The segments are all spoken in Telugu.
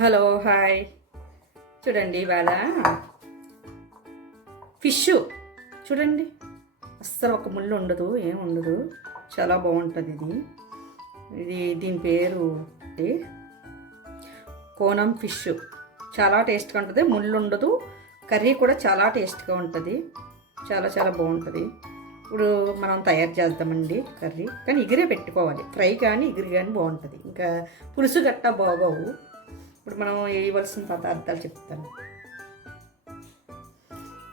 Hello hi. చూడండి ఇవాళ ఫిష్ చూడండి, అస్సలు ఒక ముళ్ళు ఉండదు, ఏం ఉండదు, చాలా బాగుంటుంది. దీని పేరు కోనం ఫిష్. చాలా టేస్ట్గా ఉంటుంది, ముళ్ళు ఉండదు, కర్రీ కూడా చాలా టేస్ట్గా ఉంటుంది, చాలా చాలా బాగుంటుంది. ఇప్పుడు మనం తయారు చేద్దామండి కర్రీ, కానీ ఇగురే పెట్టుకోవాలి. ఫ్రై కానీ ఇగురు కానీ బాగుంటుంది, ఇంకా పులుసు గట్టా బాగోవు. ఇప్పుడు మనం వేయవలసిన పదార్థాలు చెప్తాను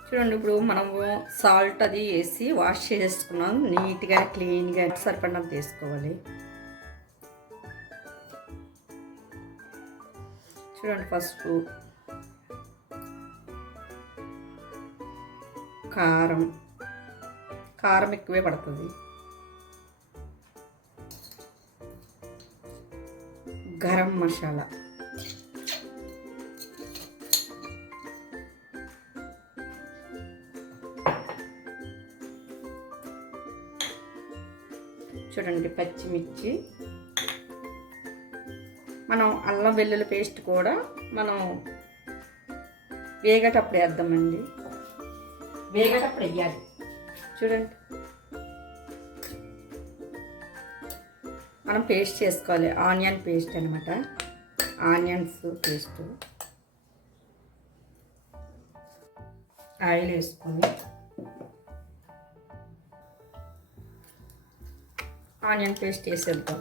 చూడండి. ఇప్పుడు మనము సాల్ట్ అది వేసి వాష్ చేసుకున్నాం, నీట్గా క్లీన్గా సరిపడినంత వేసుకోవాలి. చూడండి, పసుపు, కారం, కారం ఎక్కువే పడుతుంది, గరం మసాలా, చూడండి పచ్చిమిర్చి, మనం అల్లం వెల్లుల్లి పేస్ట్ కూడా మనం వేగేటప్పుడు వేద్దామండి, వేగేటప్పుడు వేయాలి. చూడండి, మనం పేస్ట్ చేసుకోవాలి, ఆనియన్ పేస్ట్ అనమాట, ఆనియన్స్ పేస్ట్. ఆయిల్ వేసుకొని ఆనియన్ పేస్ట్ వేసేద్దాం.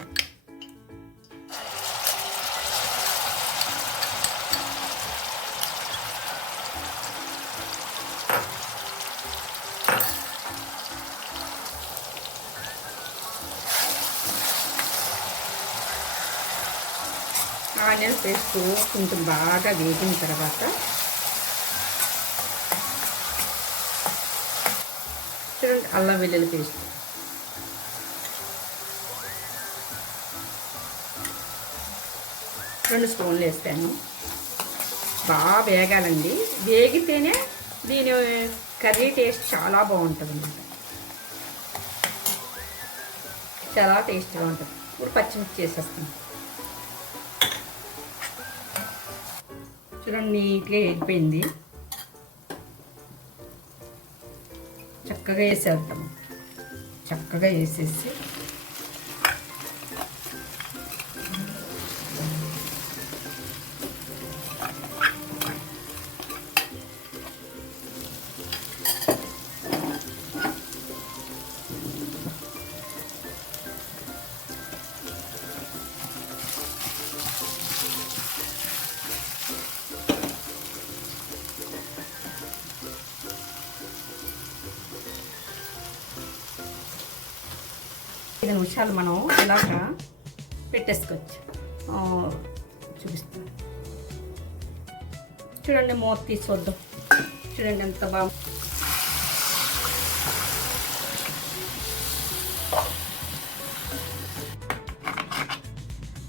ఆనియన్ పేస్ట్ కొంచెం బాగా వేగిన తర్వాత చూడండి అల్లం వెల్లుల్లి పేస్ట్, 2 స్పూన్లు వేస్తాను. బాగా వేగాలండి, వేగితేనే దీని కర్రీ టేస్ట్ చాలా బాగుంటుంది అన్నమాట, చాలా టేస్ట్గా ఉంటుంది. ఇప్పుడు పచ్చిమిర్చి వేసేస్తాను. చూడండి నీట్గా వేగిపోయింది, చక్కగా వేసేద్దాం. చక్కగా వేసేసి ఐదు నిమిషాలు మనం ఇలాగా పెట్టేసుకోవచ్చు. చూపిస్తాను చూడండి, మూత తీసుకోద్దాం. చూడండి ఎంత బాగా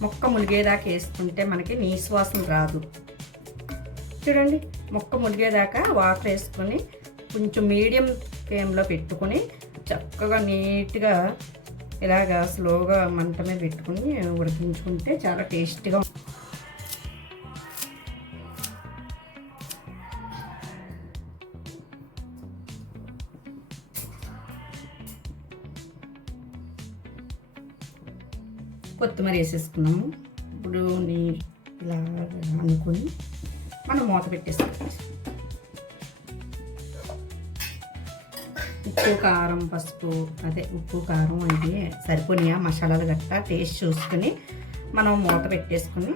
మొక్క ములిగేదాకా వేసుకుంటే మనకి నీసు వాసన రాదు. చూడండి, మొక్క ములిగేదాకా వాటర్ వేసుకొని కొంచెం మీడియం ఫ్లేమ్లో పెట్టుకొని చక్కగా నీట్గా ఇలాగా స్లోగా మంట మీద పెట్టుకుని ఉడికించుకుంటే చాలా టేస్ట్గా. కొత్తిమీర వేసేసుకున్నాము. ఇప్పుడు ఇలా అనుకొని మనం మూత పెట్టేసుకోవచ్చు. ఉప్పు కారం పసుపు, అదే ఉప్పు కారం అది సరిపోయినాయా మసాలాలు గట్టా టేస్ట్ చూసుకొని మనం మూత పెట్టేసుకుని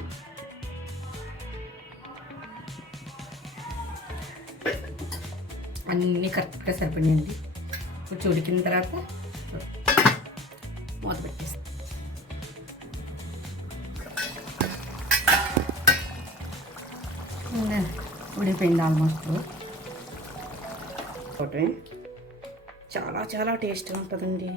అన్నీ కరెక్ట్గా సరిపోయినాయండి. కొంచెం ఉడికిన తర్వాత మూత పెట్టేస్తాం. ఉడిపోయింది ఆల్మోస్ట్. చాలా చాలా టేస్ట్గా ఉంటుందండి.